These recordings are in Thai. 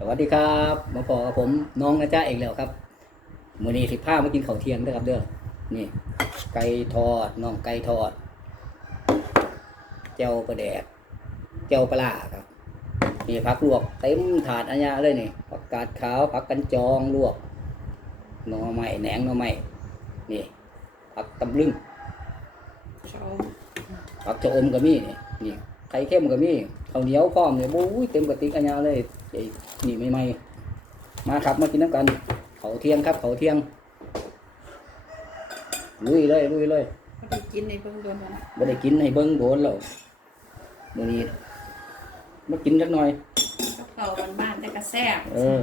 สวัสดีครับมาพอกับผมน้องนะจ๊ะเองแล้วครับมื้อนี้สิพามากินข้าวเที่ยงเด้อครับเด้อนี่ ไก่ทอดน้องไก่ทอดเจ้าปลาแดกเจ้าปลาร้าครับนี่ผักลวกเต็มถาดอันยาเลยนี่ผักกาดขาวผักกันจองลวกหน่อไม้แหนงหน่อไม้นี่ผักตำลึงเขาผักชะอมก็มีนี่นี่ไข่เข้มก็มีข้าวเหนียวพร้อมเนี่ยโอ้ยเต็มกระติกอันยาเลย ไอ้นี่ไม่ไม่ๆมาครับมากินน้ำกัน เขาวเที่ยงครับ เขาวเที่ยงลุยเลยลุยเลยเขาไปกินในเบื้องต้นนะบ่ได้กินให้เบิ่งโดนแล้วมื้อนี้มากินจักหน่อยกับเขาบ้านบ้านๆแต่ก็แซ่บเออ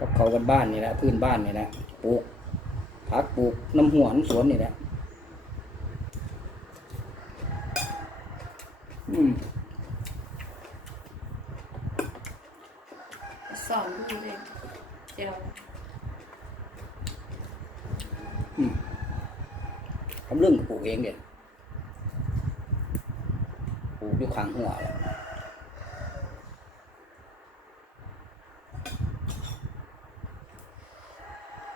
กับเขาวกันบ้านนี่แหละพื้นบ้านนี่แหละปลูกผักปลูกน้ำหัวน้ำสวนนี่แหละอืม สอนดูเลยเจียวทำเรื่องปลูกเองเด็ดปลูกอยู่ข้างหัวแหละ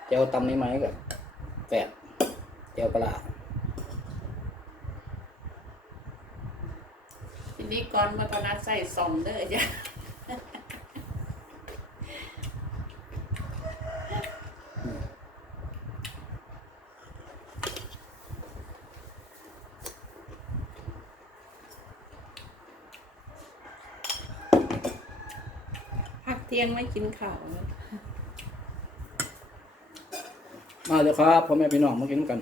เจ้าตำไม่ไหมกับแฝดเจ้าปลาร้าทีนี้ก่อนมาตอนนั้นใส่สองเด้อจ้ะ ที่ยงไม่กินข้าวเลยมาเลยครับพ่อแม่พี่น้องมากินกัน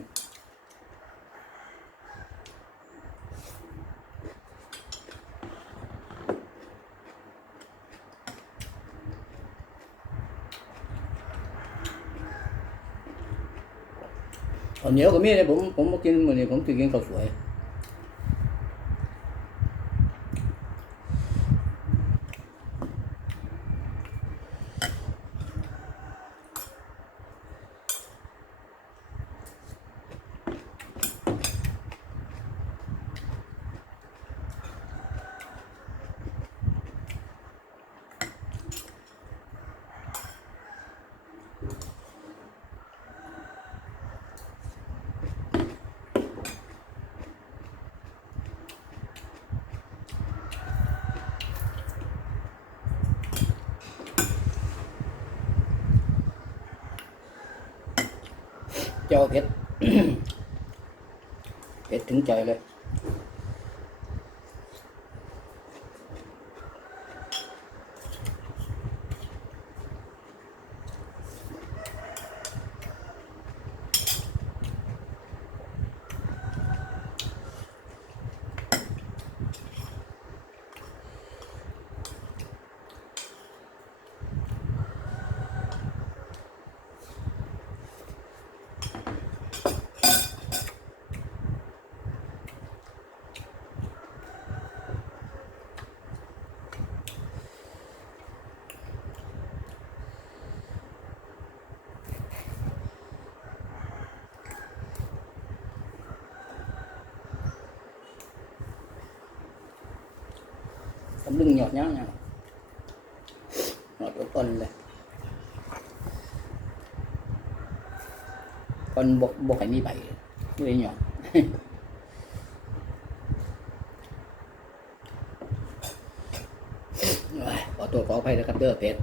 ข้าวเหนียวก็มีเลยผมผมมากินมื้อนี้ผมสิกินข้าวสวย เจ้าเผ็ด ลึงหยอดเนี้ยหยอดก้นเลยคนบกบกไอ้นี่ไปด้วยหยอดขอตัวขออภัยนะครับเด้อเพชร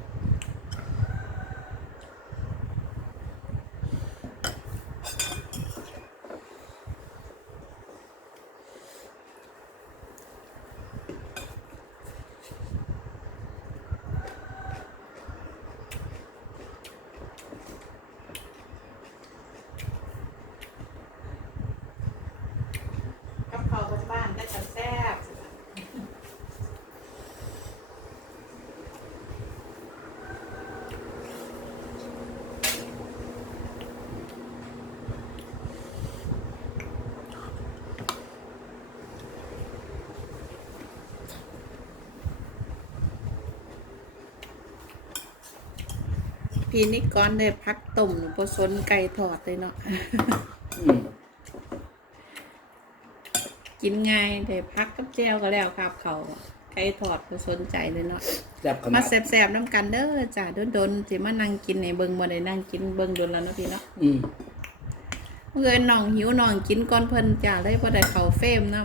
กับเขาบ้านบ้านๆแต่ก็แซ่บ พี่นิกรได้พักต้มหนูผสนไก่ทอดเลยเนาะอืมกินง่ายได้พักกับแจวก็แล้วครับเขาไก่ก่ทอดบ่สนใจเลยเนาะแซ่บขมานาดแซ่บๆน้ำกันเด้อจ้าโดนๆสิมานั่งกินในเบิ่งบ่ได้นั่งกินเบิ่งโดนแล้วเนาะพี่เนาะอืมเมื่อน้องหิวน้องกินก่อนเพิ่นจ้าเลยบ่ได้เข้าเฟรมน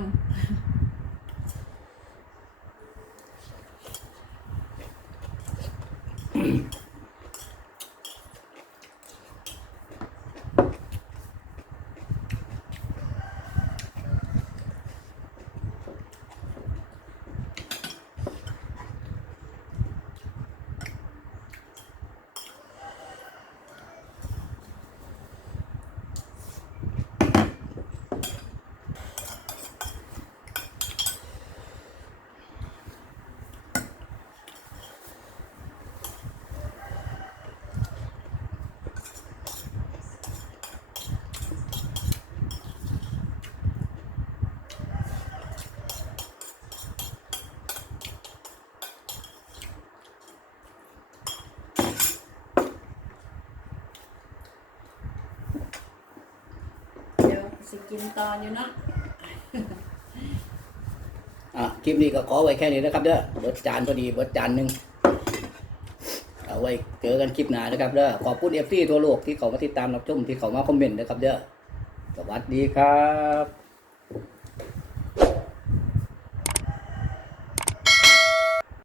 สิกินตอนอยู่เนาะอะคลิปนี้ก็ขอไว้แค่นี้นะครับเด้อเบิดจานพอดีเบิดจานหนึ่งเอาไว้เจอกันคลิปหน้านะครับเด้อขอบคุณเอฟซีทั่วโลกที่เขามาติดตามรับชมที่เขามาคอมเมนต์นะครับเด้อสวัสดีครับ